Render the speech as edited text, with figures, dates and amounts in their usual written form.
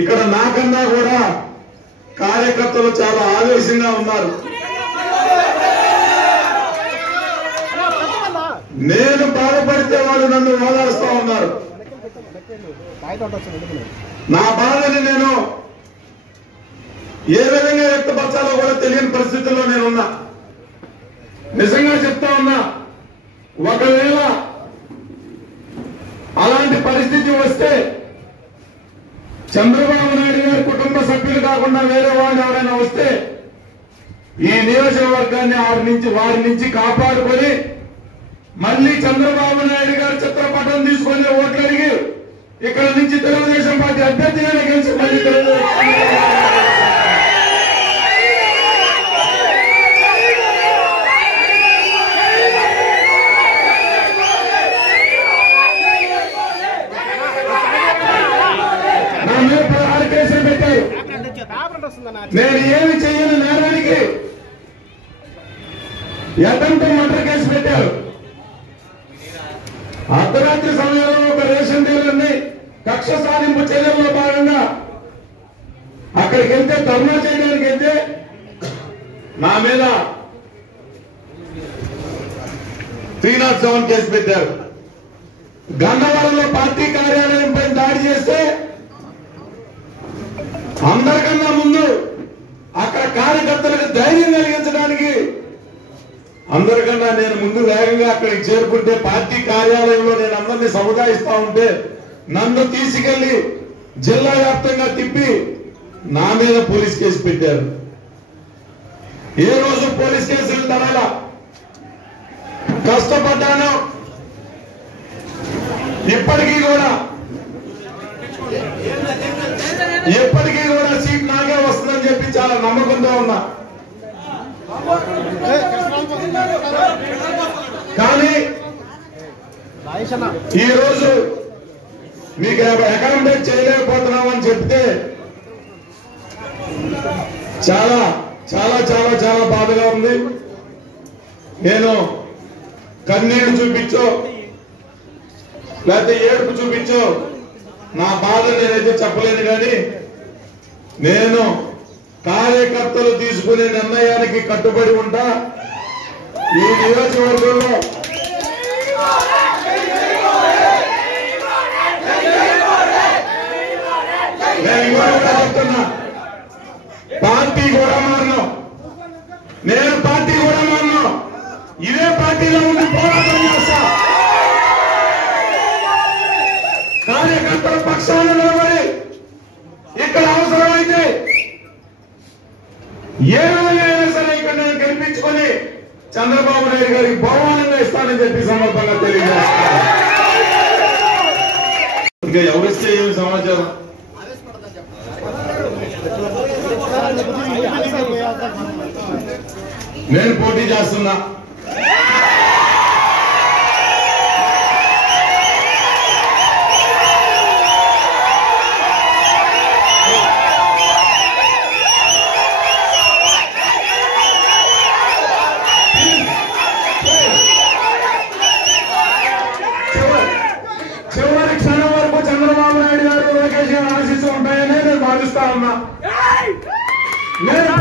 ఇక్కడ నాకన్నా కూడా కార్యకర్తలు చాలా ఆవేశంగా ఉన్నారు. నేను బాధపడితే వాళ్ళు నన్ను ఓదారుస్తా ఉన్నారు. నా బాధని నేను ఏ విధంగా వ్యక్తపరచాలో కూడా తెలియని పరిస్థితుల్లో నేనున్నా. నిజంగా చెప్తా ఉన్నా, ఒకవేళ అలాంటి పరిస్థితి వస్తే చంద్రబాబు నాయుడు గారి కుటుంబ సభ్యులు కాకుండా వేరే వాళ్ళు ఎవరైనా వస్తే ఈ నియోజకవర్గాన్ని వారి నుంచి కాపాడుకొని మళ్ళీ చంద్రబాబు నాయుడు గారి చిత్రపటం తీసుకొని ఓట్లు అడిగి ఇక్కడ నుంచి తెలుగుదేశం పార్టీ అభ్యర్థిగా గెలిచి మళ్ళీ కేసులు పెట్టారు. నేను ఏమి చెయ్యని నేరానికి అటెంప్ట్ మర్డర్ కేసు పెట్టారు. అర్ధరాత్రి సమయంలో ఒక రేషన్ డీలర్ని కక్ష సాధింపు చర్యల్లో భాగంగా అక్కడికి వెళ్తే ధర్నా చేయడానికి వెళ్తే నా మీద 307 కేసు పెట్టారు. గన్నవరంలో పార్టీ కార్యాలయం పైన దాడి చేస్తే అందరికన్నా ముందు అక్కడ కార్యకర్తలకు ధైర్యం కలిగించడానికి అందరికన్నా నేను ముందు వేగంగా అక్కడికి చేరుకుంటే పార్టీ కార్యాలయంలో నేను అందరినీ సముదాయిస్తా ఉంటే నన్ను తీసుకెళ్లి జిల్లా వ్యాప్తంగా తిప్పి నా మీద పోలీస్ కేసు పెట్టారు. ఏ రోజు పోలీస్ కేసులు తరాల కష్టపడ్డాను. ఇప్పటికీ కూడా సీట్ నాకే వస్తుందని చెప్పి చాలా నమ్మకంతో ఉన్నా. కానీ ఈ రోజు మీకు అకామిడేట్ చేయలేకపోతున్నామని చెప్తే చాలా చాలా చాలా చాలా బాధగా ఉంది. నేను కన్నీళ్లు చూపించో లేకపోతే ఏడుపు చూపించో నా బాధ నేనైతే చెప్పలేను. కానీ నేను కార్యకర్తలు తీసుకునే నిర్ణయానికి కట్టుబడి ఉంటా. ఈ నియోజకవర్గంలో చెప్తున్నా, పార్టీ కూడా మారను, నేను పార్టీ కూడా మారను. ఇదే పార్టీలో ఉండి పోరాటం చేస్తా. కార్యకర్తల పక్షాన నిలబడి ఇక్కడ అవసరమైతే ఏ విధంగా అయినా సరే ఇక్కడ నేను కనిపించుకొని చంద్రబాబు నాయుడు గారికి బహుమానంగా ఇస్తానని చెప్పి సందర్భంగా తెలియజేస్తాను. ఇంకా ఎవరిస్తే ఏమి సమాచారం? నేను పోటీ చేస్తున్నా. చివరి క్షణం వరకు చంద్రబాబు నాయుడు గారు లోకేష్ గారు ఆశిస్తూ ఉంటాయని నేను భావిస్తా ఉన్నా. నేను